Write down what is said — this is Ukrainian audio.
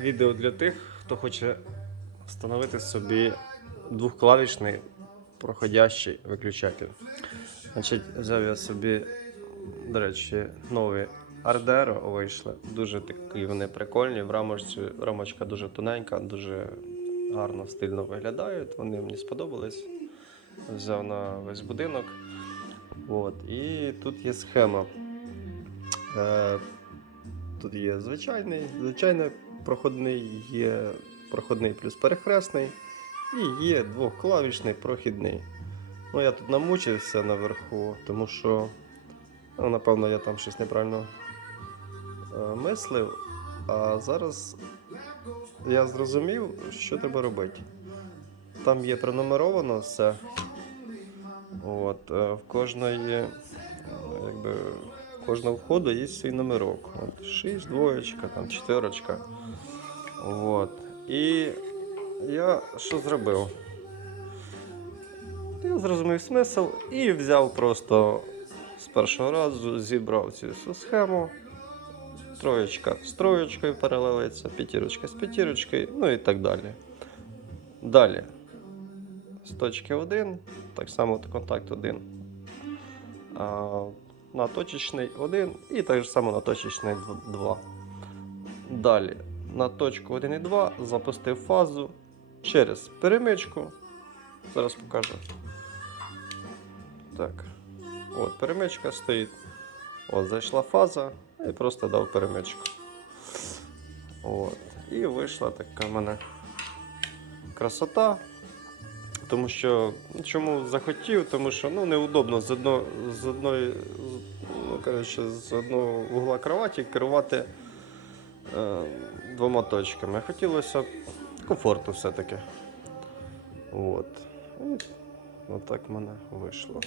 Відео для тих, хто хоче встановити собі двохклавішний проходящий виключатель. Значить, взяв я собі, до речі, нові Ardero вийшли. Дуже такі вони прикольні. В рамочці рамочка дуже тоненька, дуже гарно, стильно виглядають. Вони мені сподобались. Взяв на весь будинок. От. І тут є схема. Е, Тут є звичайний, звичайний проходний, є проходний плюс перехресний і є двохклавішний прохідний. Ну, я тут намучився наверху, тому що, ну, напевно, я там щось неправильно е, мислив. А зараз я зрозумів, що треба робити. Там є пронумеровано все. От, е, в кожної, е, якби, кожного входу є свій номерок. От, 6, двоєчка, там, чотирочка. От. І я що зробив? Я зрозумів смисл і взяв просто з першого разу, зібрав цю всю схему. Троєчка з троєчкою паралелиться, п'ятірочка з п'ятірочкою, ну і так далі. Далі. З точки 1, так само контакт 1. На точечний 1 і так само на точечний 2. Далі на точку 1 і 2 запустив фазу через перемичку. Зараз покажу. Так. От, перемичка стоїть. От, зайшла фаза і просто дав перемичку. От. І вийшла така в мене красота. Тому що ну, чому захотів? Тому що ну, неудобно з, одно, з одної, ну, коротше, з одного вугла кроваті керувати е, двома точками. Хотілося комфорту все-таки. От. І отак в мене вийшло.